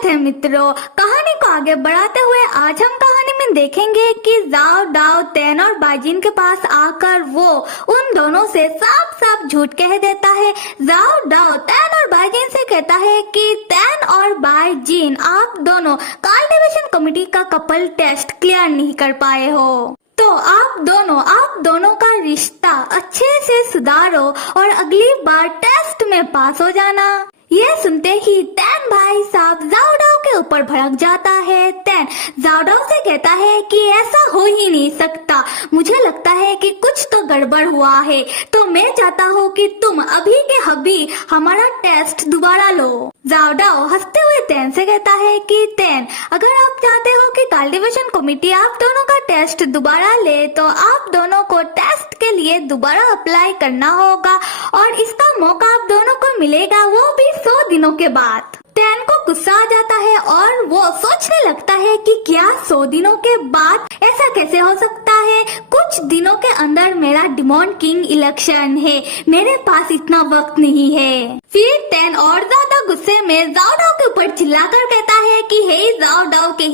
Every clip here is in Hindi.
स्वागत है मित्रों। कहानी को आगे बढ़ाते हुए आज हम कहानी में देखेंगे कि जाओ डाओ तैन और बाजिन के पास आकर वो उन दोनों से साफ साफ झूठ कह देता है। जाओ डाओ तैन और बाजिन से कहता है कि तैन और बाजिन आप दोनों कल्टीवेशन कमेटी का कपल टेस्ट क्लियर नहीं कर पाए हो, तो आप दोनों का रिश्ता अच्छे से सुधारो और अगली बार टेस्ट में पास हो जाना। ये सुनते ही तैन भाई साहब जाओ डाओ के ऊपर भड़क जाता है। तैन जाओ डाओ से कहता है कि ऐसा हो ही नहीं सकता, मुझे लगता है कि कुछ तो गड़बड़ हुआ है, तो मैं चाहता हूँ कि तुम अभी के अभी हमारा टेस्ट दोबारा लो। जाओ डाओ हंसते हुए तैन से कहता है कि तैन, अगर आप चाहते हो कि कल्टीवेशन कमेटी आप दोनों का टेस्ट दोबारा ले तो आप दोनों को टेस्ट के लिए दोबारा अप्लाई करना होगा और इसका मौका आप दोनों को मिलेगा, वो भी 100 दिनों के बाद। तैन को गुस्सा आ जाता है और वो सोचने लगता है कि क्या 100 दिनों के बाद, ऐसा कैसे हो सकता है? कुछ दिनों के अंदर मेरा डिमॉन किंग इलेक्शन है, मेरे पास इतना वक्त नहीं है। फिर तैन और ज्यादा गुस्से में जाओ डाओ के ऊपर चिल्लाकर कहता है कि हे जाओ डाओ के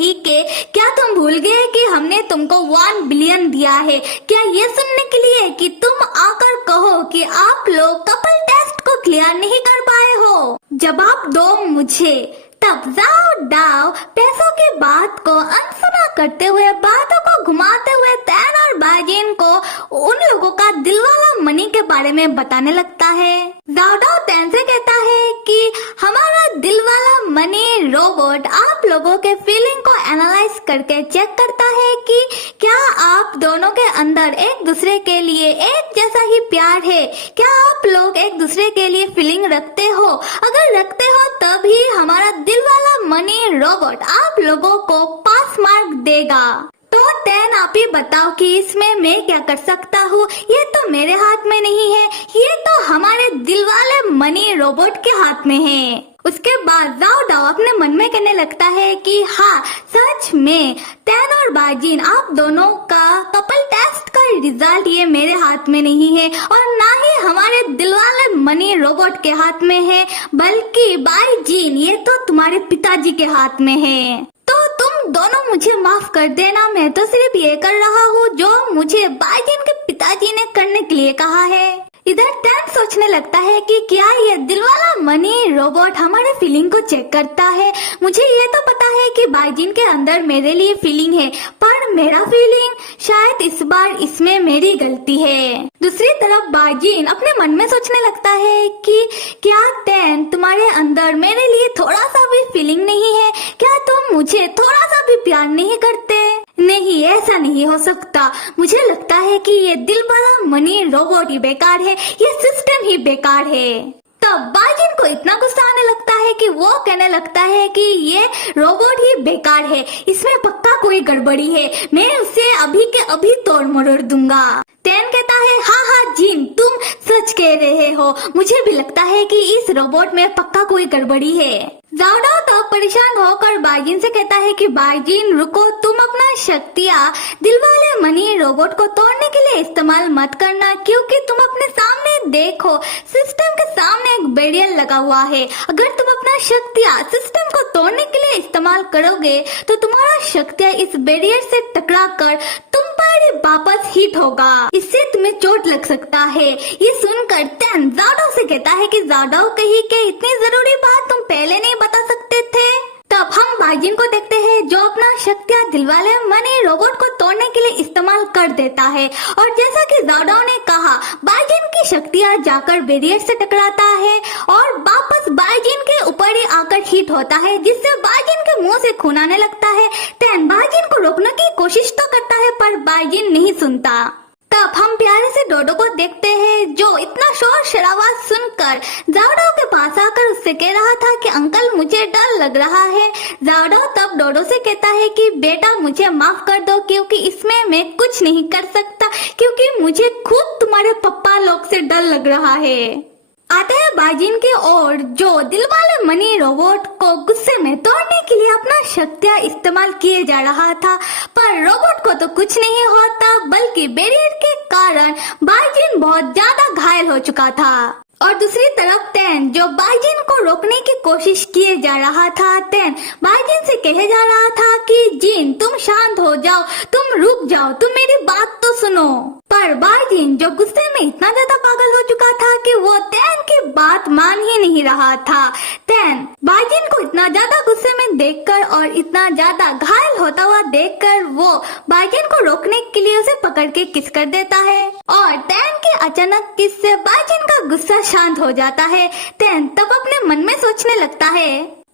क्या तुम भूल गए कि हमने तुमको 1 बिलियन दिया है? क्या ये सुनने के लिए कि तुम आकर कहो कि आप लोग कपल टेस्ट को क्लियर नहीं कर पाए हो? जवाब दो मुझे। तब जाओ डाओ पैसों की बात को अनसुना करते हुए, बातों को घुमाते हुए तैन और बाजिन को उन लोगों का दिलवाला मनी के बारे में बताने लगता है। जाओ डाओ तैन से कहता है कि हमारा दिलवाला मनी रोबोट आप लोगों के फीलिंग को एनालाइज करके चेक करता है कि क्या आप दोनों के अंदर एक दूसरे के लिए एक जैसा ही प्यार है, क्या आप लोग एक दूसरे के लिए फीलिंग रखते हो? अगर रखते हो तभी हमारा दिलवाला मनी रोबोट आप लोगों को पास मार्क देगा। तो तैन आप ही बताओ कि इसमें मैं क्या कर सकता हूँ? ये तो मेरे हाथ में नहीं है, ये तो हमारे दिलवाले मनी रोबोट के हाथ में है। उसके बाद जाओ डाओ अपने मन में कहने लगता है कि हाँ सच में तैन और बाजिन आप दोनों का कपल टेस्ट का रिजल्ट ये मेरे हाथ में नहीं है और ना ही हमारे दिलवाले मनी रोबोट के हाथ में है, बल्कि बाजिन ये तो तुम्हारे पिताजी के हाथ में है। तो तुम दोनों मुझे माफ कर देना, मैं तो सिर्फ ये कर रहा हूँ जो मुझे बाजिन के पिताजी ने करने के लिए कहा है। इधर तैन सोचने लगता है कि क्या ये दिलवाला मनी रोबोट हमारे फीलिंग को चेक करता है? मुझे ये तो पता है कि बाजिन के अंदर मेरे लिए फीलिंग है, पर मेरा फीलिंग शायद इस बार इसमें मेरी गलती है। दूसरी तरफ बाजिन अपने मन में सोचने लगता है कि क्या तैन तुम्हारे अंदर मेरे लिए थोड़ा सा भी फीलिंग नहीं है? क्या तुम मुझे थोड़ा सा भी प्यार नहीं करते? नहीं, ऐसा नहीं हो सकता। मुझे लगता है कि ये दिलवाला मनी रोबोट ही बेकार है, ये सिस्टम ही बेकार है। तब बाजिन को इतना गुस्सा आने लगता है कि वो कहने लगता है कि ये रोबोट ही बेकार है, इसमें पक्का कोई गड़बड़ी है, मैं उसे अभी के अभी तोड़ मरोड़ दूंगा। तैन कहता है हाँ जिन तुम सच कह रहे हो, मुझे भी लगता है कि इस रोबोट में पक्का कोई गड़बड़ी है। जाओ डाओ तो परेशान होकर बाजिन से कहता है कि बाजिन रुको, तुम अपना शक्तियाँ दिलवाले मनी रोबोट को तोड़ने के लिए इस्तेमाल मत करना, क्योंकि तुम अपने सामने देखो सिस्टम के सामने एक बैरियर लगा हुआ है। अगर तुम अपना शक्तियाँ सिस्टम को तोड़ने के लिए इस्तेमाल करोगे तो तुम्हारा शक्तियाँ इस बैरियर से टकरा कर तुम पर वापस हिट होगा, इससे तुम्हें चोट लग सकता है। ये सुनकर तैन जाओ डाओ से कहता है कि जाओ डाओ कही के इतनी जरूरी बात तुम पहले नहीं बता सकते थे। तब हम बाजिन को देखते हैं जो अपना शक्तियाँ दिलवाले मनी रोबोट को तोड़ने के लिए इस्तेमाल कर देता है और जैसा कि जाओ डाओ ने कहा बाजिन की शक्तियाँ जाकर बैरियर से टकराता है और वापस बाजिन के ऊपर ही आकर हिट होता है, जिससे बाजिन के मुंह से खून आने लगता है। तैन बाजिन को रोकने की कोशिश तो करता है पर बाजिन नहीं सुनता। तब हम प्यारे से डोडो को देखते हैं जो इतना शोर शराबा सुनकर जाओ डाओ के पास आकर उससे कह रहा था कि अंकल मुझे डर लग रहा है। जाओ डाओ तब डोडो से कहता है कि बेटा मुझे माफ कर दो, क्योंकि इसमें मैं कुछ नहीं कर सकता, क्योंकि मुझे खुद तुम्हारे पप्पा लोग से डर लग रहा है। आते हैं बाजिन की ओर जो दिलवाले मनी रोबोट को गुस्से में तोड़ने के लिए अपना शक्तियाँ इस्तेमाल किए जा रहा था, पर रोबोट को तो कुछ नहीं होता, बल्कि बैरियर के कारण बाजिन बहुत ज्यादा घायल हो चुका था। और दूसरी तरफ तैन जो बाइजिन को रोकने की कोशिश किए जा रहा था। तैन बाइजिन से कहे जा रहा था कि जिन तुम शांत हो जाओ, तुम रुक जाओ, तुम मेरी बात तो सुनो। पर बाइजिन जो गुस्से में इतना ज्यादा पागल हो चुका था कि वो तैन की बात मान ही नहीं रहा था। तैन बाइजिन को इतना ज्यादा गुस्से में देखकर और इतना ज्यादा घायल होता हुआ देखकर वो बाइजिन को रोकने के लिए उसे पकड़ के किस कर देता है और तैन के अचानक किस से बाइजिन का गुस्सा शांत हो जाता है। तैन तब अपने मन में सोचने लगता है,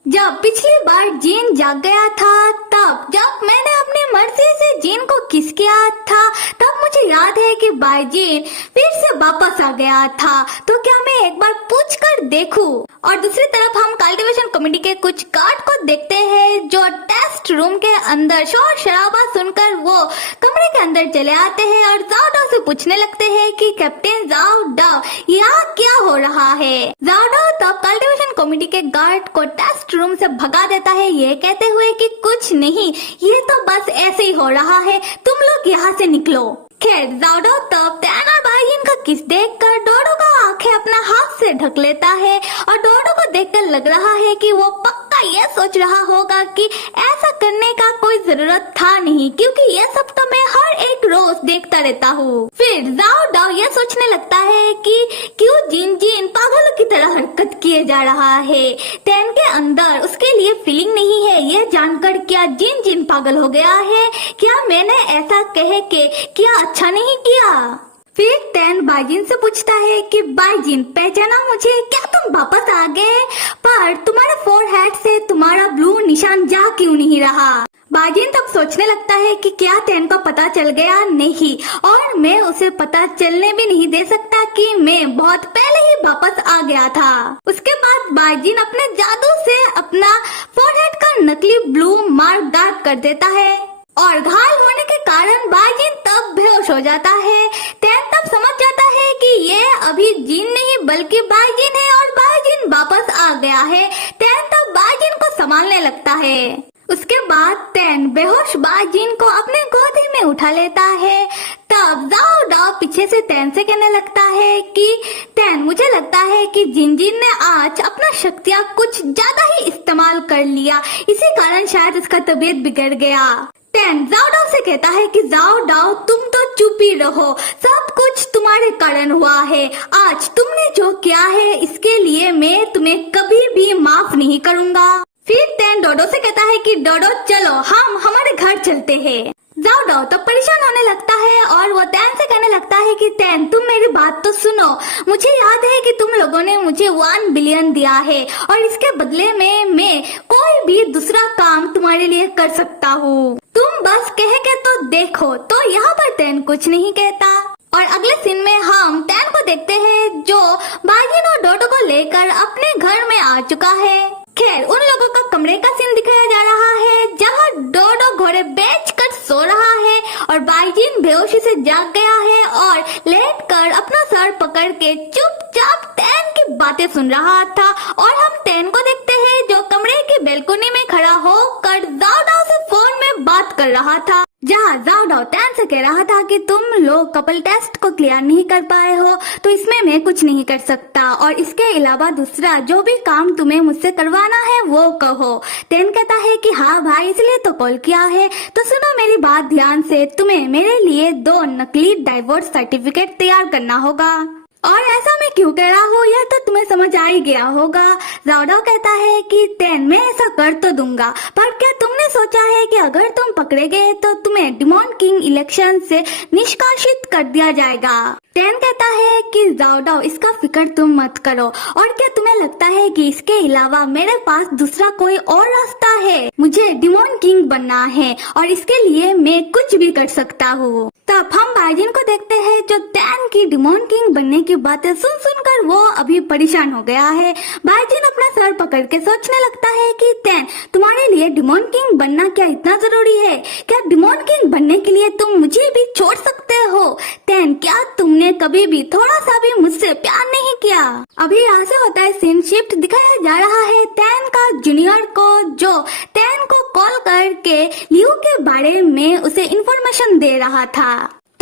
जब पिछली बार जीन जाग गया था, तब जब मैंने अपनी मर्जी से जीन को किस किया था, तब मुझे याद है कि बाइजिन फिर से वापस आ गया था। तो क्या मैं एक बार पूछ कर देखूं? और दूसरी तरफ हम कल्टीवेशन कमेटी के कुछ गार्ड को देखते हैं जो टेस्ट रूम के अंदर शोर शराबा सुनकर वो कमरे के अंदर चले आते हैं और जाओ डाओ से पूछने लगते हैं कि कैप्टन जाओ डाओ यहाँ क्या हो रहा है। जाओ डाओ तब कल्टीवेशन कमेटी के गार्ड को टेस्ट रूम से भगा देता है, ये कहते हुए कि कुछ नहीं, ये तो बस ऐसे ही हो रहा है, तुम लोग यहाँ से निकलो। खैर जाओ डाओ तब तैन और बाइजिन का किस देखकर डोडो का आंखें अपना हाथ से ढक लेता है और डोडो को देखकर लग रहा है कि वो पक्का ये सोच रहा होगा कि ऐसा करने का कोई जरूरत था नहीं, क्योंकि ये सब तो मैं हर एक रोज देखता रहता हूँ। फिर जाओ डाओ ये सोचने लगता है कि क्यों जिन जिन पागलों की तरह हरकत किए जा रहा है। तैन के अंदर उसके लिए फीलिंग नहीं है, ये जानकर क्या जिन जिन पागल हो गया है? क्या मैंने ऐसा कह के क्या अच्छा नहीं किया? फिर तैन बाइजिन से पूछता है कि बाइजिन पहचाना मुझे? क्या तुम वापस आ गए? पर तुम्हारे फोरहेड से तुम्हारा ब्लू निशान जा क्यों नहीं रहा? बाइजिन तब सोचने लगता है कि क्या तैन को पता चल गया? नहीं, और मैं उसे पता चलने भी नहीं दे सकता कि मैं बहुत पहले ही वापस आ गया था। उसके बाद बाइजिन अपने जादू से अपना फोरहेड का नकली ब्लू मार्क डार्क कर देता है और घायल होने के कारण बाइजिन तब बेहोश हो जाता है। तैन तब समझ जाता है कि ये अभी जिन नहीं बल्कि बाइजिन है और बाइजिन वापस आ गया है। तैन तब बाइजिन को संभालने लगता है। उसके बाद तैन बेहोश बाइजिन को अपने गोदी में उठा लेता है। तब जाओ डाओ पीछे से तैन से कहने लगता है कि तैन मुझे लगता है कि जिन जिन ने आज अपना शक्तियाँ कुछ ज्यादा ही इस्तेमाल कर लिया, इसी कारण शायद उसका तबीयत बिगड़ गया। तैन जाओ डाओ से कहता है कि जाओ डाओ तुम तो चुप ही रहो, सब कुछ तुम्हारे कारण हुआ है। आज तुमने जो किया है इसके लिए मैं तुम्हें कभी भी माफ नहीं करूँगा। फिर तैन डोडो से कहता है कि डोडो चलो हम हमारे घर चलते हैं। जाओ डाओ तो परेशान होने लगता है और वो तैन से कहने लगता है कि तैन तुम मेरी बात तो सुनो, मुझे याद है कि तुम लोगों ने मुझे 1 बिलियन दिया है और इसके बदले में मैं कोई भी दूसरा काम तुम्हारे लिए कर सकता हूँ, तुम बस कह के तो देखो। तो यहाँ पर तैन कुछ नहीं कहता और अगले सीन में हम तैन को देखते हैं जो बाइजिन और डोडो को लेकर अपने घर में आ चुका है। खैर उन लोगों का कमरे का सीन दिखाया जा रहा है जहाँ डोडो घोड़े बेचकर सो रहा है और बाइजिन बेहोशी से जाग गया है और लेटकर अपना सर पकड़ के चुपचाप तैन की बातें सुन रहा था। और हम तैन को देखते हैं जो कमरे की बेलकुनी में खड़ा होकर जाओ डाओ से फोन में बात कर रहा था, जहाँ जाओ डाओ तैन से कह रहा था कि तुम लोग कपल टेस्ट को क्लियर नहीं कर पाए हो तो इसमें मैं कुछ नहीं कर सकता और इसके अलावा दूसरा जो भी काम तुम्हें मुझसे करवाना है वो कहो। तैन कहता है कि हाँ भाई इसलिए तो कॉल किया है, तो सुनो मेरी बात ध्यान से, तुम्हें मेरे लिए 2 नकली डाइवोर्स सर्टिफिकेट तैयार करना होगा। और ऐसा मैं क्यों कह रहा हूँ यह तो तुम्हें समझ आ ही गया होगा। जाओ डाओ कहता है कि तैन मैं ऐसा कर तो दूंगा, पर क्या तुमने सोचा है कि अगर तुम पकड़े गए तो तुम्हें डिमॉन किंग इलेक्शन से निष्कासित कर दिया जाएगा। तैन कहता है कि जाओ डाओ इसका फिक्र तुम मत करो, और क्या तुम्हें लगता है कि इसके अलावा मेरे पास दूसरा कोई और रास्ता है? मुझे डिमॉन किंग बनना है और इसके लिए मैं कुछ भी कर सकता हूँ। तब हम बाइजिन को देखते हैं जो तैन की डिमॉन किंग बनने की बातें सुन सुनकर वो अभी परेशान हो गया है। बाइजिन अपना सर पकड़ के सोचने लगता है कि तैन तुम्हारे लिए डिमॉन किंग बनना क्या इतना जरूरी है? क्या डिमॉन किंग बनने के लिए तुम मुझे भी छोड़ सकते हो? तैन क्या तुमने कभी भी थोड़ा सा भी मुझसे प्यार नहीं किया? अभी यहाँ से होता है सीन शिफ्ट, दिखाया जा रहा है तैन का जूनियर को जो तैन को कॉल करके लियू के बारे में उसे इन्फॉर्मेशन दे रहा था।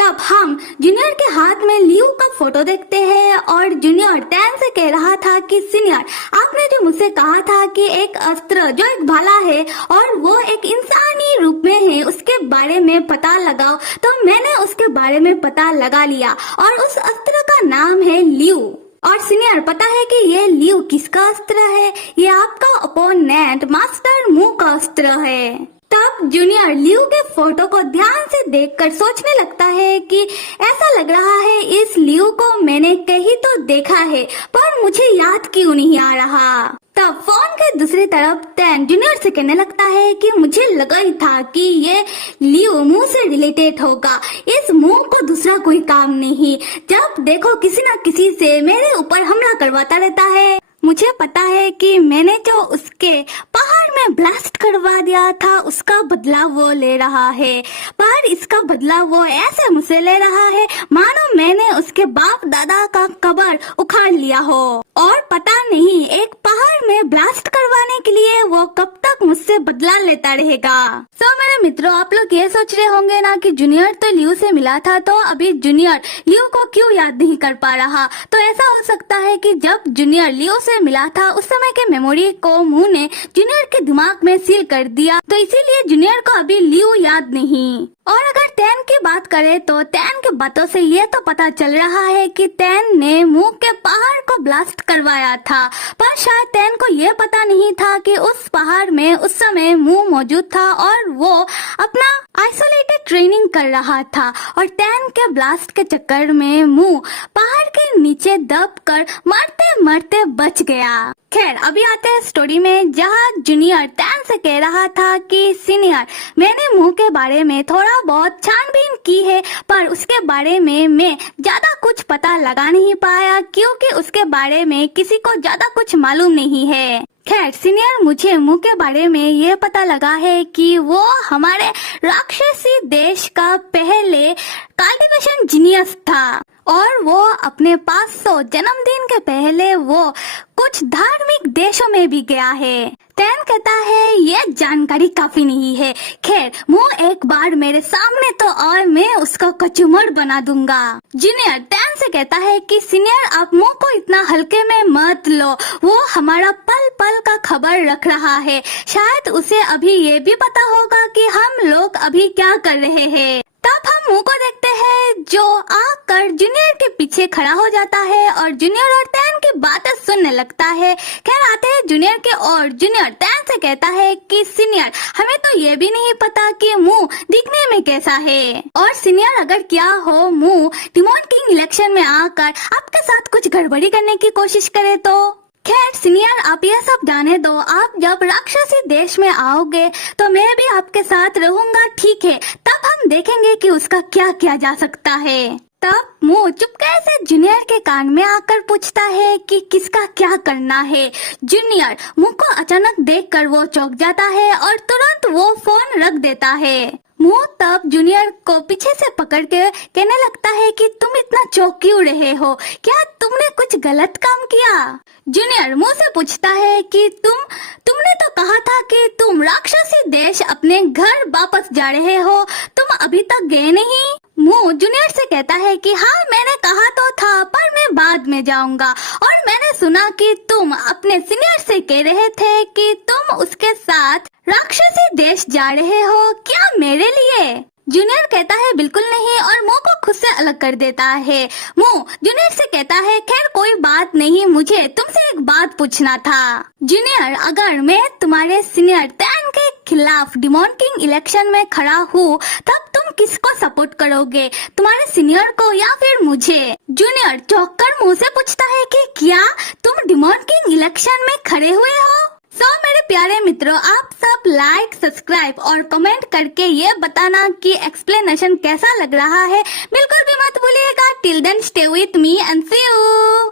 तब हम जूनियर के हाथ में लियू का फोटो देखते हैं और जूनियर टैन से कह रहा था कि सीनियर, आपने जो मुझसे कहा था कि एक अस्त्र जो एक भाला है और वो एक इंसानी रूप में है उसके बारे में पता लगाओ, तो मैंने उसके बारे में पता लगा लिया और उस अस्त्र का नाम है लियू। और सीनियर, पता है कि ये लियू किसका अस्त्र है? ये आपका ओपोनेंट मास्टर मू का अस्त्र है। तब जूनियर लियू के फोटो को ध्यान से देखकर सोचने लगता है कि ऐसा लग रहा है इस लियू को मैंने कहीं तो देखा है, पर मुझे याद क्यों नहीं आ रहा। तब फोन के दूसरी तरफ टैन जूनियर से कहने लगता है कि मुझे लगा ही था कि ये लियू मुंह से रिलेटेड होगा, इस मुंह को दूसरा कोई काम नहीं, जब देखो किसी न किसी से मेरे ऊपर हमला करवाता रहता है। मुझे पता है कि मैंने जो उसके पहाड़ में ब्लास्ट करवा दिया था उसका बदला वो ले रहा है, पर इसका बदला वो ऐसे मुझसे ले रहा है मानो मैंने उसके बाप दादा का कब्र उखाड़ लिया हो। और पता नहीं एक पहाड़ में ब्लास्ट करवाने के लिए वो कब तक मुझसे बदला लेता रहेगा। मेरे मित्रों, आप लोग ये सोच रहे होंगे ना कि जूनियर तो लियू से मिला था, तो अभी जूनियर लियू को क्यों याद नहीं कर पा रहा? तो ऐसा हो सकता है कि जब जूनियर लियू से मिला था उस समय के मेमोरी को मुंह ने जूनियर के दिमाग में सील कर दिया, तो इसीलिए जूनियर को अभी लियू याद नहीं। और अगर टैन की बात करें तो टैन के बातों से ये तो पता चल रहा है कि टैन ने मुंह के पहाड़ को ब्लास्ट करवाया था, पर शायद टैन को ये पता नहीं था कि उस पहाड़ में उस समय मुंह मौजूद था और वो अपना आइसोलेटेड ट्रेनिंग कर रहा था और टैन के ब्लास्ट के चक्कर में मुंह पहाड़ के नीचे दबकर मरते मरते बच गया। खैर, अभी आते हैं स्टोरी में, जहाँ जूनियर टैन से कह रहा था कि सीनियर, मैंने मुंह के बारे में थोड़ा बहुत छानबीन की है, पर उसके बारे में मैं ज्यादा कुछ पता लगा नहीं पाया क्योंकि उसके बारे में किसी को ज्यादा कुछ मालूम नहीं है। खैर सीनियर, मुझे मुंह के बारे में ये पता लगा है कि वो हमारे राक्षसी देश का पहले कल्टीवेशन जीनियस था और वो अपने 500 जन्मदिन के पहले वो कुछ धार्मिक देशों में भी गया है। टैन कहता है ये जानकारी काफी नहीं है, खैर मुंह एक बार मेरे सामने तो और मैं उसका कचूमर बना दूंगा। जूनियर टैन से कहता है कि सीनियर, आप मुंह को इतना हल्के में मत लो, वो हमारा पल पल का खबर रख रहा है, शायद उसे अभी ये भी पता होगा कि हम लोग अभी क्या कर रहे हैं। तब हम मुंह को देखते हैं जो आकर जूनियर के पीछे खड़ा हो जाता है और जूनियर और टैन की बातें सुनने लगता है। खैर आते हैं जूनियर के और जूनियर टैन से कहता है कि सीनियर, हमें तो ये भी नहीं पता कि मुंह दिखने में कैसा है, और सीनियर अगर क्या हो मुंह डिमॉन किंग इलेक्शन में आकर आपके साथ कुछ गड़बड़ी करने की कोशिश करे तो। खैर सीनियर, आप ये सब जाने दो, आप जब राक्षसी देश में आओगे तो मैं भी आपके साथ रहूंगा, ठीक है? तब हम देखेंगे कि उसका क्या किया जा सकता है। तब मुंह चुपके से जूनियर के कान में आकर पूछता है कि किसका क्या करना है। जूनियर मुंह को अचानक देखकर वो चौंक जाता है और तुरंत वो फोन रख देता है। मुंह तब जूनियर को पीछे से पकड़ के कहने लगता है कि तुम इतना चौंक क्यों रहे हो, क्या तुमने कुछ गलत काम किया? जूनियर मुंह से पूछता है कि तुमने तो कहा था कि तुम राक्षसी देश अपने घर वापस जा रहे हो, तुम अभी तक गए नहीं। मुंह जूनियर से कहता है कि हाँ मैंने कहा तो था, पर मैं बाद में जाऊंगा, और मैंने सुना कि तुम अपने सीनियर से कह रहे थे कि तुम उसके साथ राक्षसी देश जा रहे हो, क्या मेरे लिए? जूनियर कहता है बिल्कुल नहीं, और मुंह को खुद से अलग कर देता है। मुंह जूनियर से कहता है खैर कोई बात नहीं, मुझे तुमसे एक बात पूछना था। जूनियर, अगर मैं तुम्हारे सीनियर टैन के खिलाफ डिमॉन किंग इलेक्शन में खड़ा हूँ तब तुम किसको सपोर्ट करोगे, तुम्हारे सीनियर को या फिर मुझे? जूनियर चौंक कर मुंह से पूछता है कि क्या तुम डिमॉन किंग इलेक्शन में खड़े हुए हो? मेरे प्यारे मित्रों, आप सब लाइक, सब्सक्राइब और कमेंट करके ये बताना कि एक्सप्लेनेशन कैसा लग रहा है। बिल्कुल भी मत भूलिएगा। Till then stay with me and see you.